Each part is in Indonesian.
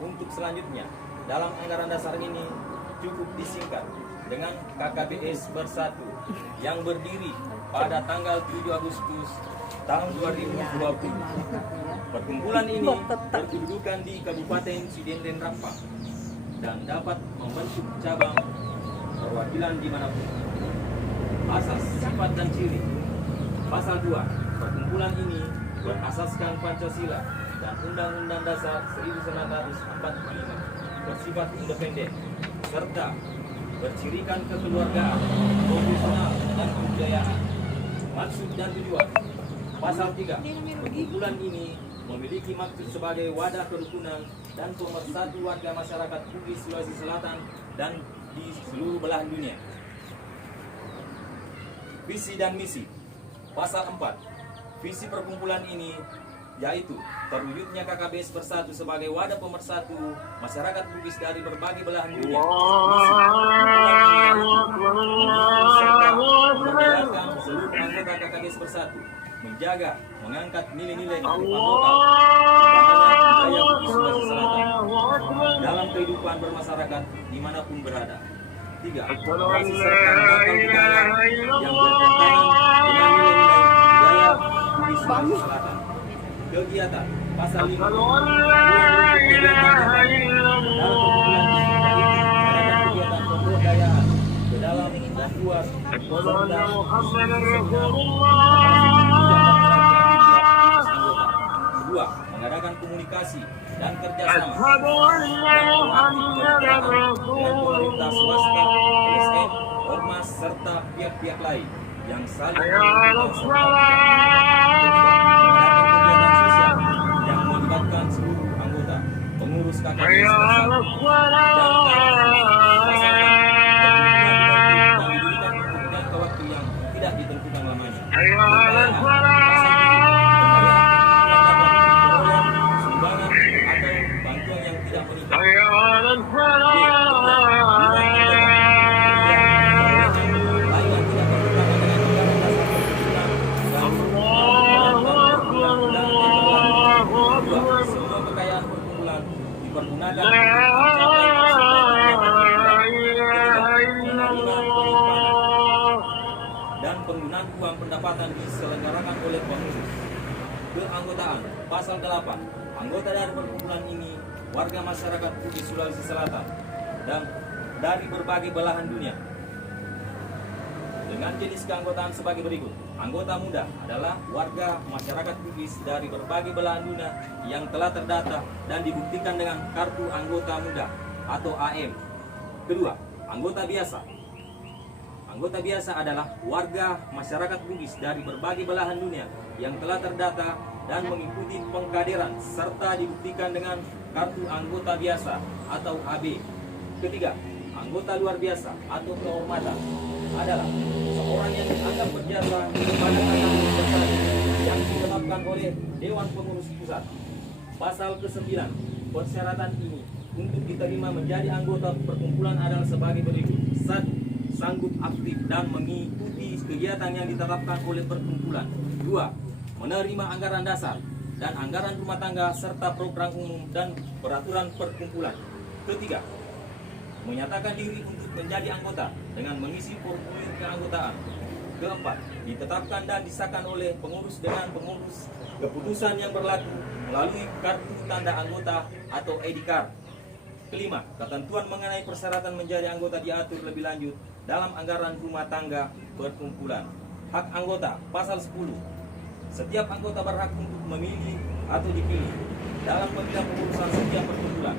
untuk selanjutnya, dalam anggaran dasar ini cukup disingkat dengan KKBS Bersatu yang berdiri pada tanggal 7 Agustus tahun 2020. Perkumpulan ini berkedudukan di Kabupaten Sidenden Rempang dan dapat membentuk cabang perwakilan dimanapun. Asas, sifat, dan ciri. Pasal 2, perkumpulan ini berasaskan Pancasila dan Undang-Undang Dasar 1945, bersifat independen, serta bercirikan kekeluargaan, profesional, dan kebudayaan. Maksud dan tujuan. Pasal 3, perkumpulan ini memiliki maksud sebagai wadah kerukunan dan pemersatu warga masyarakat Bugis, Sulawesi Selatan, dan di seluruh belahan dunia. Visi dan misi. Pasal 4, visi perkumpulan ini yaitu terwujudnya KKBS Bersatu sebagai wadah pemersatu masyarakat Bugis dari berbagai belahan dunia. Misi perkumpulan seluruh anggota KKBS Bersatu menjaga, mengangkat nilai-nilai kearifan lokal, utamanya budaya Bugis Sulawesi Selatan, dalam kehidupan bermasyarakat dimanapun berada. 3. Mengawasi serta menangkal budaya yang bertentangan dengan nilai-nilai budaya Bugis Sulawesi Selatan. Kegiatan. Pasal 5. Dalam kegiatan pemberdayaan ke dalam dan luar serta kedua, mengadakan komunikasi dan kerjasama yang proaktif dengan pemerintah swasta, LSM, ormas serta pihak-pihak lain yang saling membutuhkan serta mengadakan kegiatan sosial yang melibatkan seluruh anggota pengurus KKBS Bersatu dan didirikan untuk jangka waktu yang tidak ditentukan lamanya. Sumbangan atau bantuan yang tidak mengikat. Semua kekayaan perkumpulan dipergunakan dan penggunaan uang pendapatan diselenggarakan oleh pengurus. Keanggotaan. Pasal 8. Anggota dari perkumpulan ini warga masyarakat Bugis Sulawesi Selatan dan dari berbagai belahan dunia. Dengan jenis keanggotaan sebagai berikut. Anggota muda adalah warga masyarakat Bugis dari berbagai belahan dunia yang telah terdata dan dibuktikan dengan kartu anggota muda atau AM. Kedua, anggota biasa. Anggota biasa adalah warga masyarakat Bugis dari berbagai belahan dunia yang telah terdata dan mengikuti pengkaderan serta dibuktikan dengan kartu anggota biasa atau AB. Ketiga, anggota luar biasa atau kehormatan adalah seorang yang dianggap berjasa kepada KKBS Bersatu yang ditetapkan oleh Dewan Pengurus Pusat. Pasal ke-9, persyaratan ini untuk diterima menjadi anggota perkumpulan adalah sebagai berikut. 1. Sanggup aktif dan mengikuti kegiatan yang ditetapkan oleh perkumpulan. 2. Menerima anggaran dasar dan anggaran rumah tangga serta program umum dan peraturan perkumpulan. Ketiga, menyatakan diri untuk menjadi anggota dengan mengisi formulir keanggotaan. Keempat, ditetapkan dan disahkan oleh pengurus dengan pengurus keputusan yang berlaku melalui kartu tanda anggota atau ID card. Kelima, ketentuan mengenai persyaratan menjadi anggota diatur lebih lanjut dalam anggaran rumah tangga perkumpulan. Hak anggota. Pasal 10. Setiap anggota berhak untuk memilih atau dipilih dalam pemilihan pengurusan setiap perkumpulan.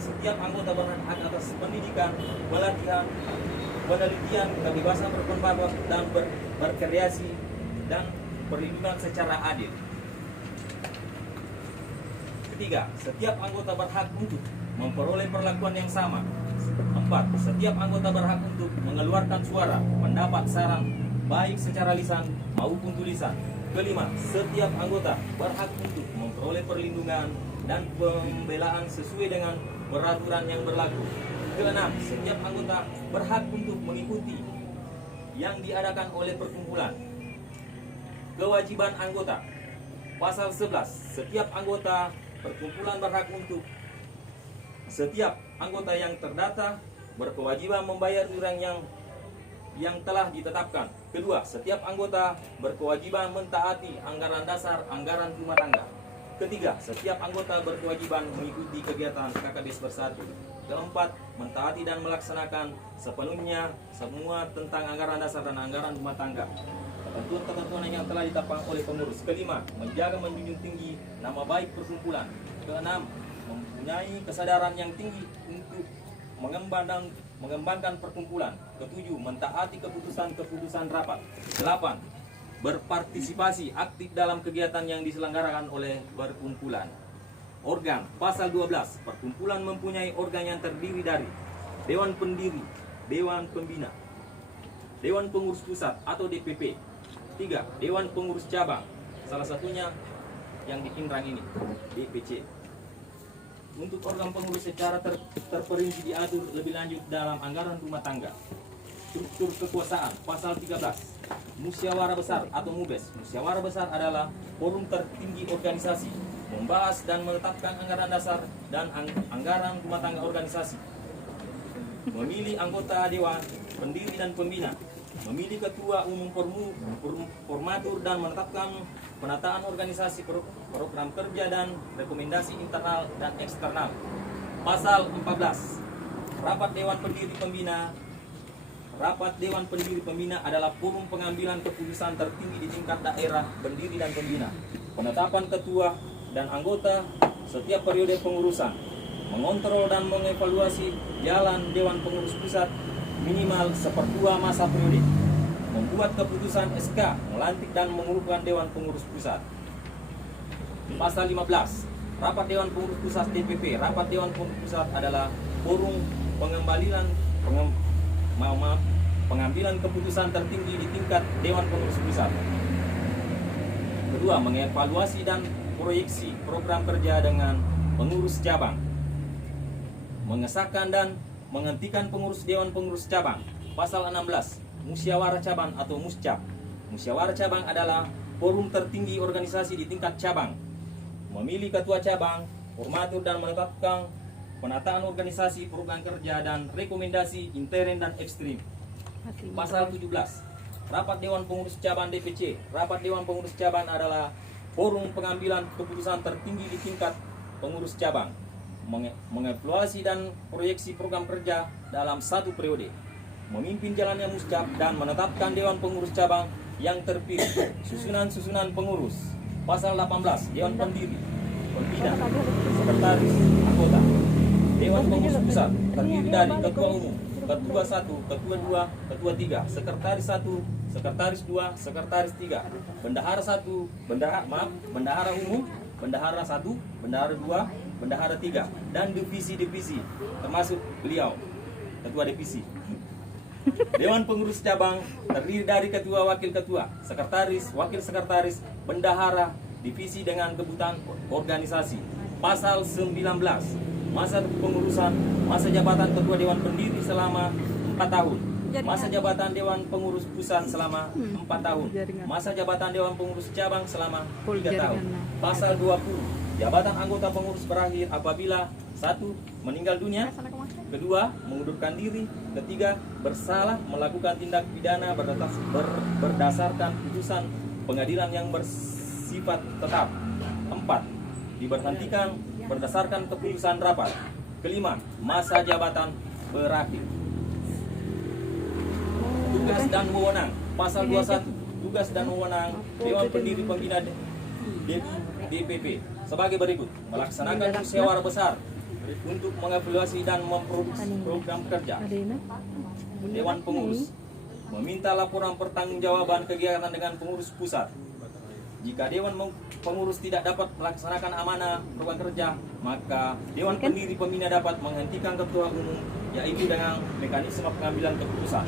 Setiap anggota berhak atas pendidikan, pelatihan, penelitian, kebebasan berpendapat dan berkreasi dan perlindungan secara adil. Ketiga, setiap anggota berhak untuk memperoleh perlakuan yang sama. 4. Setiap anggota berhak untuk mengeluarkan suara, pendapat, saran, baik secara lisan maupun tulisan. Kelima, setiap anggota berhak untuk memperoleh perlindungan dan pembelaan sesuai dengan peraturan yang berlaku. Keenam, setiap anggota berhak untuk mengikuti yang diadakan oleh perkumpulan. Kewajiban anggota. Pasal 11. Setiap anggota perkumpulan berhak untuk setiap anggota yang terdata berkewajiban membayar iuran yang telah ditetapkan. Kedua, setiap anggota berkewajiban mentaati anggaran dasar anggaran rumah tangga. Ketiga, setiap anggota berkewajiban mengikuti kegiatan KKBS Bersatu. Keempat, mentaati dan melaksanakan sepenuhnya semua tentang anggaran dasar dan anggaran rumah tangga, ketentuan-ketentuan yang telah ditetapkan oleh pengurus. Kelima, menjaga menjunjung tinggi nama baik perkumpulan. Keenam, mempunyai kesadaran yang tinggi untuk mengembangkan perkumpulan. Ketujuh, mentaati keputusan-keputusan rapat. Delapan, berpartisipasi aktif dalam kegiatan yang diselenggarakan oleh perkumpulan. Organ, pasal 12, perkumpulan mempunyai organ yang terdiri dari Dewan Pendiri, Dewan Pembina, Dewan Pengurus Pusat atau DPP. 3. Dewan Pengurus Cabang, salah satunya yang di Pinrang ini, DPC. Untuk organ pengurus secara terperinci diatur lebih lanjut dalam anggaran rumah tangga. Struktur kekuasaan, pasal 13. Musyawarah Besar atau MUBES. Musyawarah Besar adalah forum tertinggi organisasi, membahas dan menetapkan anggaran dasar dan anggaran rumah tangga organisasi. Memilih anggota dewan, pendiri dan pembina. Memilih ketua umum formatur dan menetapkan penataan organisasi, program kerja dan rekomendasi internal dan eksternal. Pasal 14. Rapat Dewan Pendiri Pembina. Rapat Dewan Pendiri Pembina adalah forum pengambilan keputusan tertinggi di tingkat daerah, pendiri dan pembina. Penetapan ketua dan anggota setiap periode pengurusan. Mengontrol dan mengevaluasi jalan Dewan Pengurus Pusat minimal 1/2 masa periode. Membuat keputusan SK, melantik dan menguruhkan Dewan Pengurus Pusat. Pasal 15. Rapat Dewan Pengurus Pusat DPP. Rapat Dewan Pengurus Pusat adalah forum pengambilan keputusan tertinggi di tingkat Dewan Pengurus Pusat. Kedua, mengevaluasi dan proyeksi program kerja dengan pengurus cabang. Mengesahkan dan menghentikan pengurus Dewan Pengurus Cabang. Pasal 16. Musyawarah Cabang atau Muscap. Musyawarah Cabang adalah forum tertinggi organisasi di tingkat cabang. Memilih ketua cabang, formatur dan menetapkan penataan organisasi, program kerja dan rekomendasi intern dan ekstrim. Pasal 17. Rapat Dewan Pengurus Cabang DPC. Rapat Dewan Pengurus Cabang adalah forum pengambilan keputusan tertinggi di tingkat pengurus cabang. Mengevaluasi dan proyeksi program kerja dalam satu periode. Memimpin jalannya muscap dan menetapkan Dewan Pengurus Cabang yang terpilih. Susunan pengurus. Pasal 18. Dewan Pendiri, Pembina, Sekretaris, Anggota. Dewan Pengurus Pusat terdiri dari Ketua Umum, Ketua 1, Ketua 2, Ketua 3, Sekretaris 1, Sekretaris 2, Sekretaris 3, Bendahara 1, Bendahara Umum, Bendahara 1, Bendahara 2, Bendahara 3, dan divisi-divisi termasuk beliau, Ketua Divisi. Dewan Pengurus Cabang terdiri dari Ketua, Wakil Ketua, Sekretaris, Wakil Sekretaris, Bendahara, Divisi dengan kebutuhan organisasi. Pasal 19. Masa pengurusan, masa jabatan Ketua Dewan Pendiri selama 4 tahun. Masa jabatan Dewan Pengurus Pusat selama 4 tahun. Masa jabatan Dewan Pengurus Cabang selama 3 tahun. Pasal 20. Jabatan anggota pengurus berakhir apabila 1. Meninggal dunia, 2. Mengundurkan diri, 3. Bersalah melakukan tindak pidana berdasarkan putusan pengadilan yang bersifat tetap, 4. Diberhentikan berdasarkan keputusan rapat, 5. Masa jabatan berakhir. Tugas dan wewenang. Pasal 21. Tugas dan wewenang Dewan Pendiri Pembina DPP sebagai berikut: melaksanakan musyawarah besar untuk mengevaluasi dan memproduksi program kerja Dewan Pengurus, meminta laporan pertanggungjawaban kegiatan dengan pengurus pusat. Jika Dewan Pengurus tidak dapat melaksanakan amanah program kerja, maka Dewan Pendiri Pembina dapat menghentikan ketua umum, yaitu dengan mekanisme pengambilan keputusan.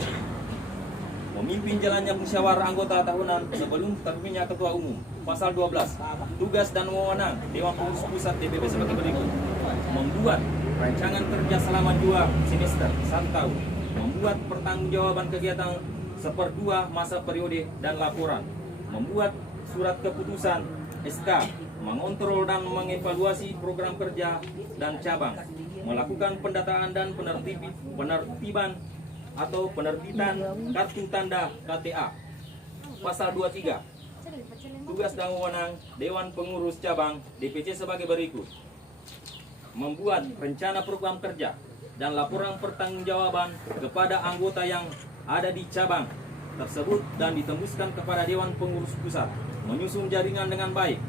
Memimpin jalannya musyawarah anggota tahunan sebelum terpilihnya ketua umum. Pasal 12. Tugas dan wewenang Dewan Pengurus Pusat DPP sebagai berikut: membuat rancangan kerja selama 2 semester 1 tahun, membuat pertanggungjawaban kegiatan 1/2 masa periode dan laporan, membuat surat keputusan SK mengontrol dan mengevaluasi program kerja dan cabang, melakukan pendataan dan penertiban atau penerbitan kartu tanda KTA. Pasal 23. Tugas dan wewenang Dewan Pengurus Cabang DPC sebagai berikut: membuat rencana program kerja dan laporan pertanggungjawaban kepada anggota yang ada di cabang tersebut dan ditembuskan kepada Dewan Pengurus Pusat, menyusun jaringan dengan baik,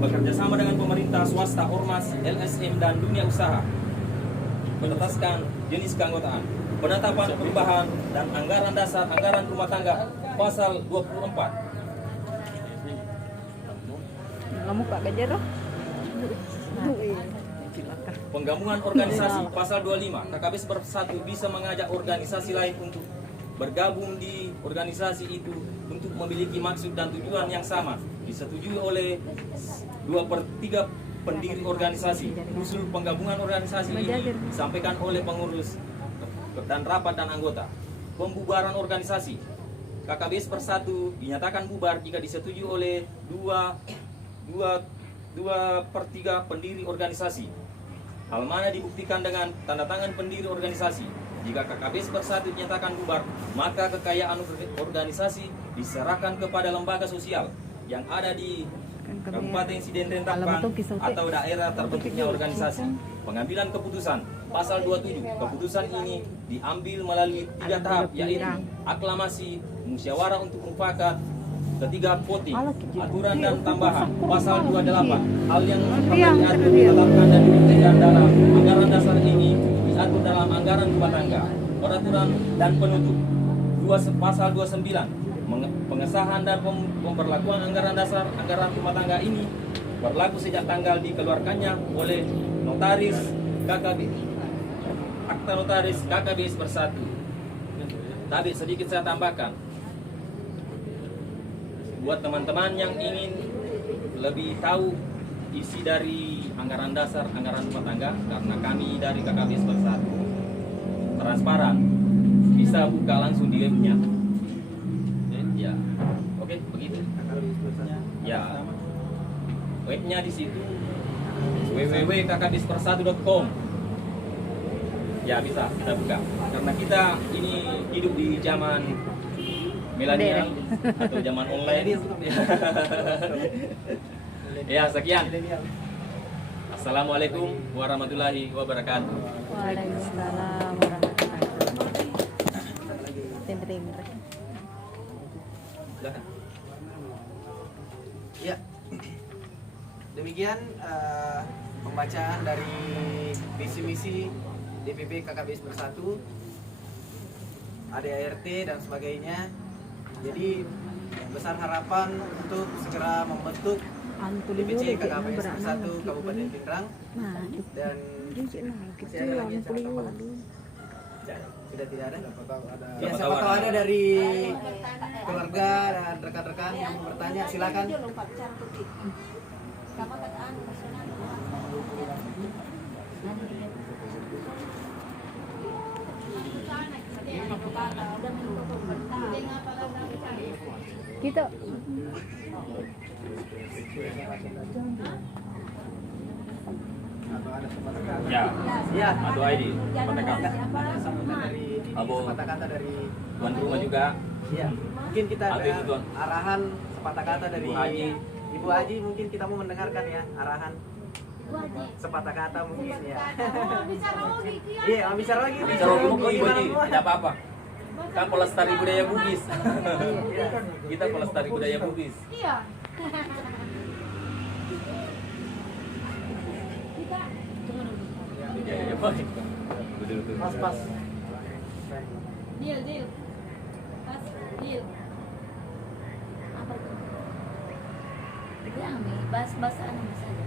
bekerja sama dengan pemerintah, swasta, ormas, LSM dan dunia usaha, menetapkan jenis keanggotaan, penetapan perubahan dan anggaran dasar anggaran rumah tangga pasal 24. Kamu Pak Gajar loh. Penggabungan organisasi pasal 25. KKBS Bersatu bisa mengajak organisasi lain untuk bergabung di organisasi itu untuk memiliki maksud dan tujuan yang sama, disetujui oleh 2/3 pendiri organisasi. Usul penggabungan organisasi ini disampaikan oleh pengurus dan rapat dan anggota. Pembubaran organisasi KKBS Bersatu dinyatakan bubar jika disetujui oleh 2/3 pendiri organisasi. Hal mana dibuktikan dengan tanda tangan pendiri organisasi. Jika KKBS Bersatu dinyatakan bubar, maka kekayaan organisasi diserahkan kepada lembaga sosial yang ada di Kabupaten Sidenten Tapang atau daerah terbentuknya organisasi. Pengambilan keputusan pasal 27. Keputusan ini diambil melalui 3 tahap, yaitu aklamasi, musyawarah untuk mufakat, ketiga voting, aturan dan tambahan. Pasal 28. Hal yang diatur ditetapkan dan dibuktikan dalam anggaran dasar ini diatur dalam anggaran rumah tangga, peraturan dan penutup. Pasal 29. Pengesahan dan pemberlakuan anggaran dasar anggaran rumah tangga ini berlaku sejak tanggal dikeluarkannya oleh notaris KKB. Akta notaris KKBS Bersatu. Tapi sedikit saya tambahkan, buat teman-teman yang ingin lebih tahu isi dari anggaran dasar anggaran rumah tangga, karena kami dari KKBS Bersatu transparan, bisa buka langsung di webnya. Ya, oke, begitu. Ya, webnya di situ www.kkbspersatu.com. Ya, bisa kita buka. Karena kita ini hidup di zaman milenial atau zaman online. Ya, sekian. Assalamualaikum warahmatullahi wabarakatuh. Waalaikumsalam warahmatullahi wabarakatuh. Timbre. Ya, demikian pembacaan dari visi misi DPP KKBS Bersatu, ADART dan sebagainya. Jadi besar harapan untuk segera membentuk DPC KKBS Bersatu Kabupaten Pindrang, dan sudah tidak ada. Ya, siapa tahu ada dari keluarga dan rekan-rekan yang mau bertanya, silakan. Kita Ya, atau ID pendekat. Abu kata-kata dari Tuan rumah juga. Ya, mungkin kita ada Itu, Tuan. arahan sepatah kata dari Ibu Haji. Ibu Haji, mungkin kita mau mendengarkan ya arahan sepatah kata mungkin ya. Iya, bicara lagi. Bicara umum kok Ibu Gimana, Haji, Bu? tidak apa-apa. Kan pelestari budaya Bugis. Kita pelestari budaya Bugis. Iya. Ya, baik. Betul. Pas. Deal. Pas, deal. Apa tuh? Kami bahas-bahasaan saja.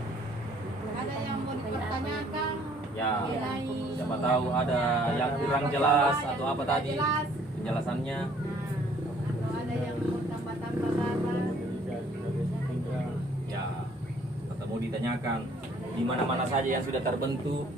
Ada yang mau dipertanyakan? Ya, Nilai. siapa tahu ada yang kurang jelas atau apa tadi Jelas. penjelasannya. Atau ada yang mau tambah-tambah apa? Ya, ketemu ditanyakan di mana-mana saja yang sudah terbentuk.